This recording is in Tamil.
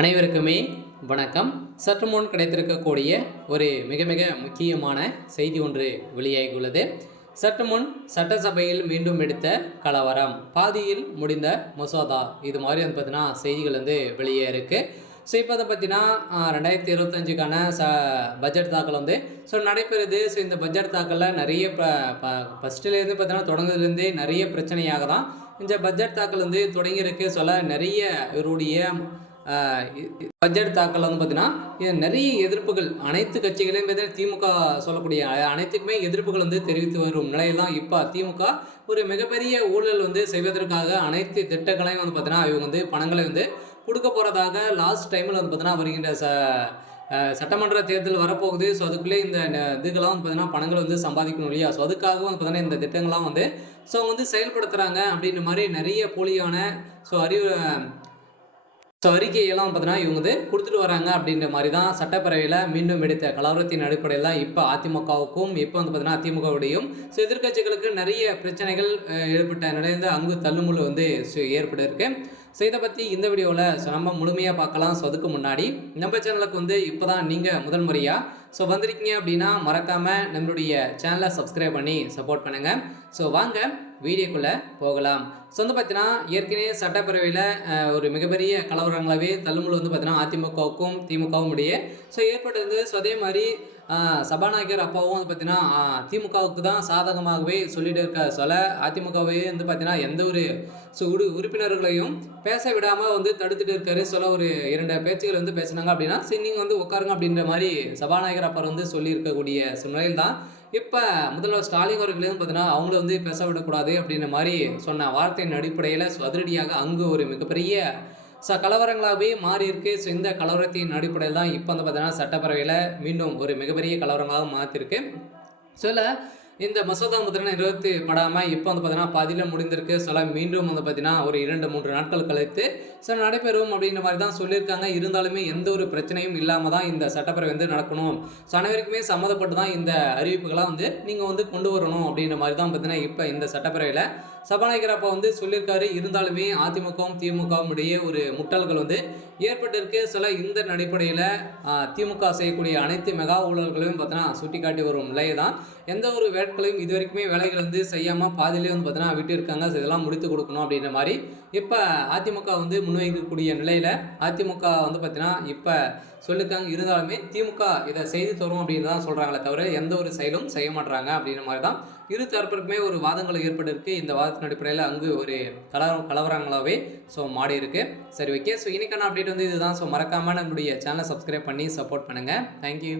அனைவருக்குமே வணக்கம். சற்று முன் கிடைத்திருக்கக்கூடிய ஒரு மிக மிக முக்கியமான செய்தி ஒன்று வெளியாகியுள்ளது. சற்று முன் சட்டசபையில் மீண்டும் எடுத்த கலவரம், பாதியில் முடிந்த மசோதா, இது மாதிரி வந்து பார்த்தீங்கன்னா செய்திகள் வந்து வெளியே இருக்குது. ஸோ இப்போ அதை பார்த்தீங்கன்னா 2025க்கான பட்ஜெட் தாக்கல் வந்து நடைபெறுது. ஸோ இந்த பட்ஜெட் தாக்கலில் நிறைய ஃபஸ்ட்டுலேருந்து பார்த்தீங்கன்னா தொடங்குறதுலேருந்தே நிறைய பிரச்சனையாக தான் இந்த பட்ஜெட் தாக்கல் வந்து தொடங்கியிருக்கு. நிறைய இவருடைய பட்ஜெட் தாக்கல் வந்து பார்த்தீங்கன்னா நிறைய எதிர்ப்புகள் அனைத்து கட்சிகளையும் பார்த்தீங்கன்னா திமுக சொல்லக்கூடிய அனைத்துக்குமே எதிர்ப்புகள் வந்து தெரிவித்து வரும் நிலையெல்லாம் இப்போ திமுக ஒரு மிகப்பெரிய ஊழல் வந்து செய்வதற்காக அனைத்து திட்டங்களையும் வந்து பார்த்தீங்கன்னா இவங்க வந்து பணங்களை வந்து கொடுக்க போகிறதாக லாஸ்ட் டைமில் வந்து பார்த்தீங்கன்னா வருகின்ற சட்டமன்ற தேர்தல் வரப்போகுது. ஸோ அதுக்குள்ளே இந்த இதுக்கெல்லாம் வந்து பார்த்தீங்கன்னா பணங்கள் வந்து சம்பாதிக்கணும் இல்லையா? ஸோ அதுக்காக வந்து பார்த்தீங்கன்னா இந்த திட்டங்கள்லாம் வந்து அவங்க வந்து செயல்படுத்துகிறாங்க அப்படின்ற மாதிரி நிறைய போலியான அறிக்கையெல்லாம் பார்த்தீங்கன்னா இவங்க வந்து கொடுத்துட்டு வராங்க அப்படின்ற மாதிரி தான் சட்டப்பேரவையில் மீண்டும் எடுத்த கலவரத்தின் அடிப்படையில் இப்போ அதிமுகவுக்கும் இப்போ வந்து பார்த்தீங்கன்னா அதிமுகவுடையும் எதிர்கட்சிகளுக்கு நிறைய பிரச்சனைகள் ஏற்பட்ட நிலையிலிருந்து அங்கு தள்ளுமுள்ளு வந்து ஏற்பட இருக்கு. ஸோ இதை பற்றி இந்த வீடியோவில் நம்ம முழுமையாக பார்க்கலாம். ஸோ அதுக்கு முன்னாடி நம்ம சேனலுக்கு வந்து இப்போ தான் நீங்கள் முதல் முறையாக வந்திருக்கீங்க அப்படின்னா மறக்காமல் நம்மளுடைய சேனலை சப்ஸ்கிரைப் பண்ணி சப்போர்ட் பண்ணுங்கள். ஸோ வாங்க வீடியோக்குள்ளே போகலாம். ஸோ வந்து பார்த்தீங்கன்னா ஏற்கனவே சட்டப்பேரவையில் ஒரு மிகப்பெரிய கலவரங்களாகவே தள்ளுமுள்ள வந்து பார்த்தீங்கன்னா அதிமுகவுக்கும் திமுகவும் இடையே ஏற்பட்டது. ஸோ அதே மாதிரி சபாநாயகர் அப்பாவும் வந்து பார்த்தீங்கன்னா திமுகவுக்கு தான் சாதகமாகவே சொல்லிட்டு இருக்க அதிமுகவே வந்து பார்த்தீங்கன்னா எந்த ஒரு உறுப்பினர்களையும் பேச விடாமல் வந்து தடுத்துட்டு இருக்காரு. ஒரு 2 பேச்சுகள் வந்து பேசினாங்க அப்படின்னா நீங்கள் வந்து உட்காருங்க அப்படின்ற மாதிரி சபாநாயகர் அப்பா வந்து சொல்லியிருக்கக்கூடிய சூழ்நிலையில் தான் இப்போ முதல்வர் ஸ்டாலின் அவர்களே பார்த்தீங்கன்னா அவங்கள வந்து பேச விடக்கூடாது அப்படின்ற மாதிரி சொன்ன வார்த்தையின் அடிப்படையில் அதிரடியாக அங்கு ஒரு மிகப்பெரிய கலவரங்களாகவே மாறி இருக்கு. இந்த கலவரத்தின் அடிப்படையில் தான் இப்போ வந்து பார்த்தீங்கன்னா சட்டப்பேரவையில் மீண்டும் ஒரு மிகப்பெரிய கலவரங்களாக மாற்றிருக்கு. இந்த மசோதா நிறைவேற்றப்படாமல் இப்போ வந்து பார்த்தீங்கன்னா பாதியில் முடிந்திருக்கு. மீண்டும் வந்து பார்த்தீங்கன்னா ஒரு 2-3 நாட்கள் கழித்து நடைபெறும் அப்படின்ற மாதிரி தான் சொல்லியிருக்காங்க. இருந்தாலுமே எந்த ஒரு பிரச்சனையும் இல்லாமல் தான் இந்த சட்டப்பேரவை வந்து நடக்கணும். அனைவருக்குமே சம்மந்தப்பட்டு தான் இந்த அறிவிப்புகளாக வந்து நீங்கள் வந்து கொண்டு வரணும் அப்படின்ற மாதிரி தான் பார்த்தீங்கன்னா இப்போ இந்த சட்டப்பேரவையில் சபாநாயகர் அப்போ வந்து சொல்லியிருக்காரு. இருந்தாலுமே அதிமுகவும் திமுகவும் இடையே ஒரு முட்டல்கள் வந்து ஏற்பட்டிருக்கு. இந்த அடிப்படையில் திமுக செய்யக்கூடிய அனைத்து மெகா ஊழல்களையும் பார்த்தீங்கன்னா சுட்டி காட்டி வரும் நிலையை தான் எந்த ஒரு வேட்களையும் இது வரைக்குமே வேலைகள் வந்து செய்யாமல் பாதிலே வந்து பார்த்தீங்கன்னா விட்டு இருக்காங்க. இதெல்லாம் முடித்து கொடுக்கணும் அப்படின்ற மாதிரி இப்போ அதிமுக வந்து முன்வைக்கக்கூடிய நிலையில் அதிமுக வந்து பார்த்தீங்கன்னா இப்போ சொல்லியிருக்காங்க. இருந்தாலுமே திமுக இதை செய்து தரும் அப்படின்னு தான் சொல்கிறாங்களே தவிர எந்த ஒரு செயலும் செய்ய மாட்டுறாங்க அப்படின்ற மாதிரி தான் இரு தரப்பிற்குமே ஒரு வாதங்கள் ஏற்பட்டிருக்கு. இந்த வாதத்தின் அடிப்படையில் அங்கு ஒரு கலவரங்களாகவே மாடி இருக்கு. சரி, ஓகே. இன்னைக்கான அப்டேட் வந்து இதுதான். மறக்காமல் நம்மளுடைய சேனலை சப்ஸ்கிரைப் பண்ணி சப்போர்ட் பண்ணுங்கள். தேங்க்யூ.